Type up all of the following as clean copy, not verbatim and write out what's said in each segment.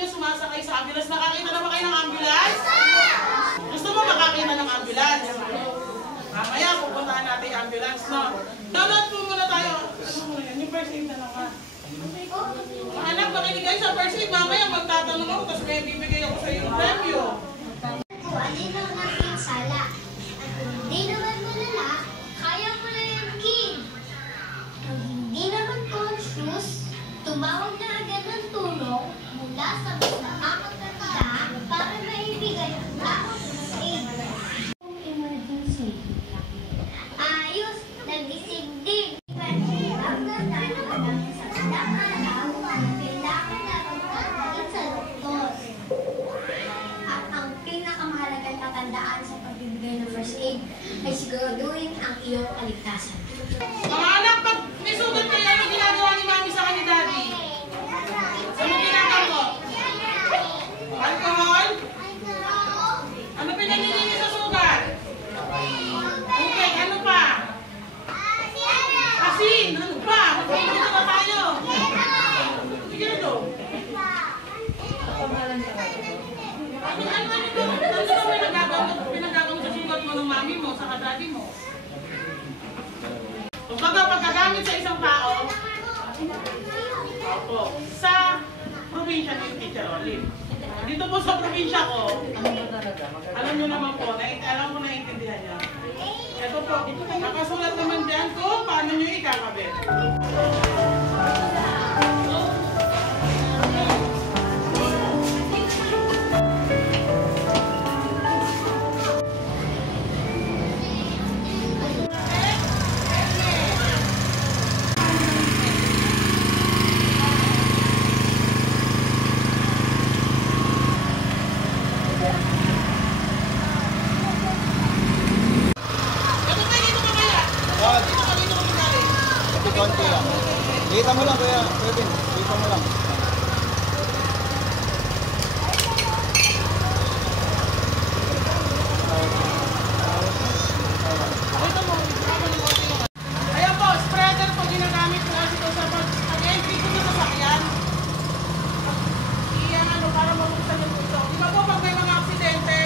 nyo sumasakay sa ambulance. Nakakita na ba kayo ng ambulance? Gusto mo makakita ng ambulance? Mamaya, pupuntahan natin yung ambulance, no? Download po muna tayo. Ano muna yan? Yung first aid na lang, ha? Anak, makinig kayo sa first aid. Mamaya, magtatanong ako, tapos may bibigay ako sa yung premyo. Alinaw natin sala. At kung hindi naman malala, kaya mo na yung kid. Kung hindi naman conscious, tumawag na agad ng tulong mula sa mas nakakatanda para maibigay ang tamang first aid. Emergency. Ayos, nagising din. Ang ganda naman sa ilang araw, kailangan na rin sa doktor. At ang pinakamahalagang tatandaan sa pagbibigay ng first aid ay siguraduhin ang iyong kaligtasan. Mga anak, pag may sugat kayo, ano ginagawa ni Mami sa kanila, Daddy? Ano ginagawa mo? Alcohol? Ano pinanilinis sa sugat? Okay, ano pa? Asin! Ano pa? Magpapalito na tayo. Sige na to. Ano pinagagamot sa sugat mo ng mami mo, sa daddy mo? Kumbaga, pagkagamit sa isang tao, opo, sa probinsya ni Teacher Olive. Dito po sa probinsya ko, alam nyo naman po, alam ko naiintindihan niya. Ito po, nakasulat naman dyan kung paano nyo ikakabit. Dito mo lang, Kuya Kevin. Dito mo lang. Ayan po, spreader po ginagamit po kasi ito sa pag-entry ko sa sasakyan. Iyan ano, para mabuksan yung puso. Di ba po pag may mga aksidente,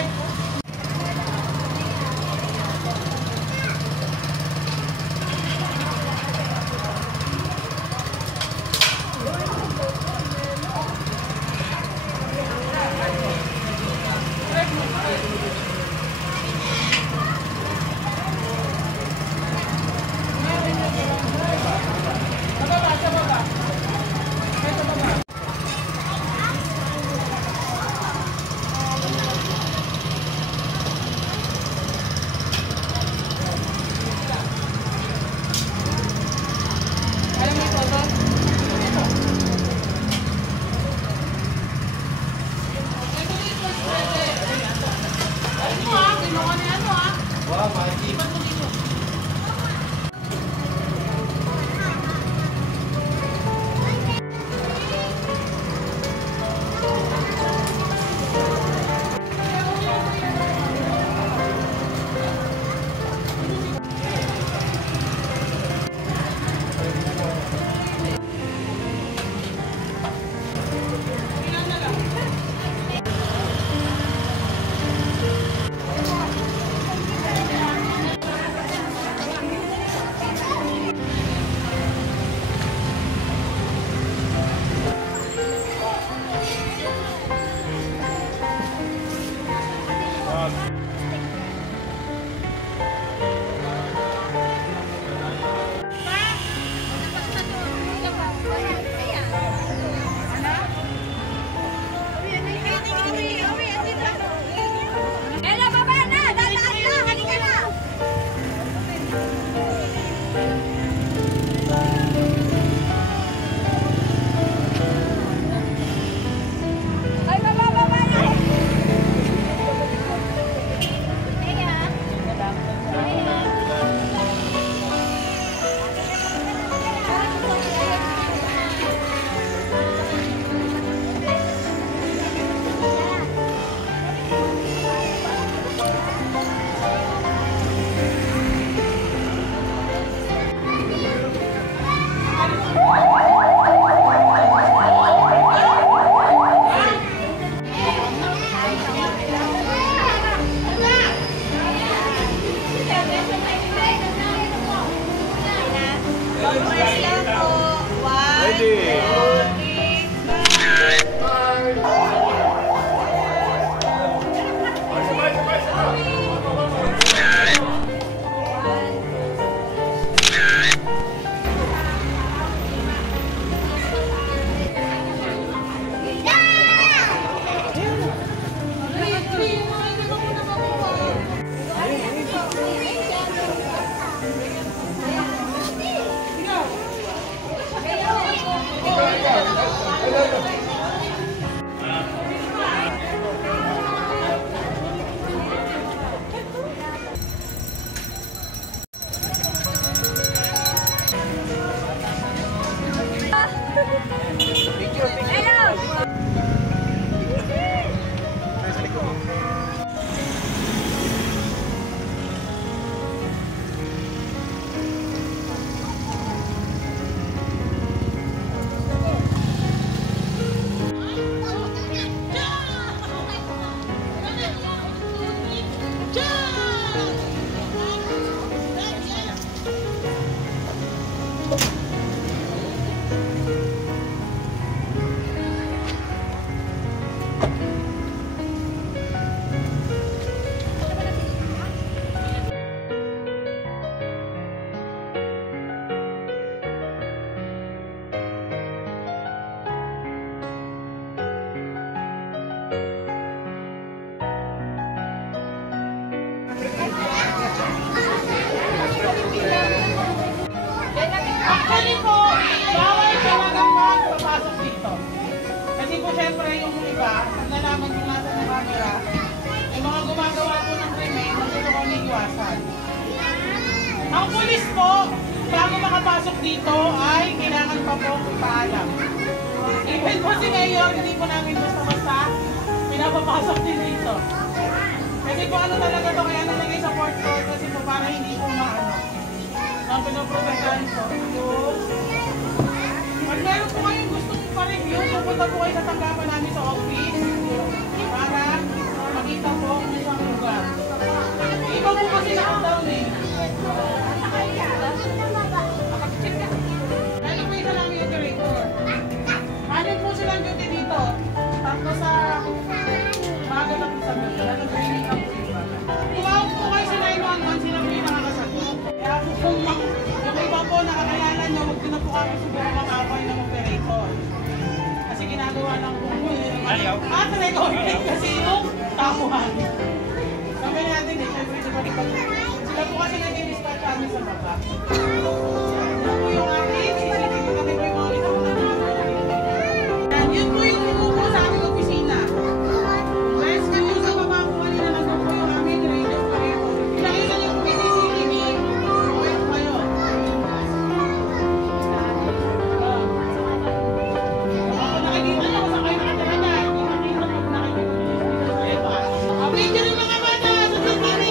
yung iba, pag nalaman yung nasa ng camera, yung mga gumagawa po ng krimen, magtutulungan ng iwasan. Ang pulis po, bago makapasok dito, ay kailangan pa po ipaalam. Even po si Mayor, hindi po namin basta-basta pinapapasok din dito. Kasi po ano talaga to, kaya nalagay sa port court kasi po para hindi po maano. Ang pinaprotektahan po. Pag meron po kayong gustong pa-review, pupunta po kayo sa tanggapan namin sa office para makita po kung isang lugar. Iba po kasi na-down eh. Ano po isa lang yung operator? Ano po silang duty dito? Tapos sa bago na po sa duty, nag-training up po iba. Tumawag po kayo sa 911, sila po yung nakakasagot. Kaya po kung yung iba po nakakilala nyo, huwag din na po kami siguro makakaway ng operator. Kasi ginagawa lang po mo at recorded kasi yung tapuhan. Sabi natin eh, syempre sila po kasi nag-i-dispatch kami sa baba. Yan po yung akin, CCTV kami po yung mga isang yan, yun po yung umupo sa aming opisina. Rescue po sa baba po kanina nandun po yung aming radio operator. Pinakita niyo po yung CCTV, okay po kayo. Ako nakikita niyo kung saan kayo nakatalaga. Hindi nakikita pag nakikita niyo yung CCTV. Video ng mga bata sa CCTV.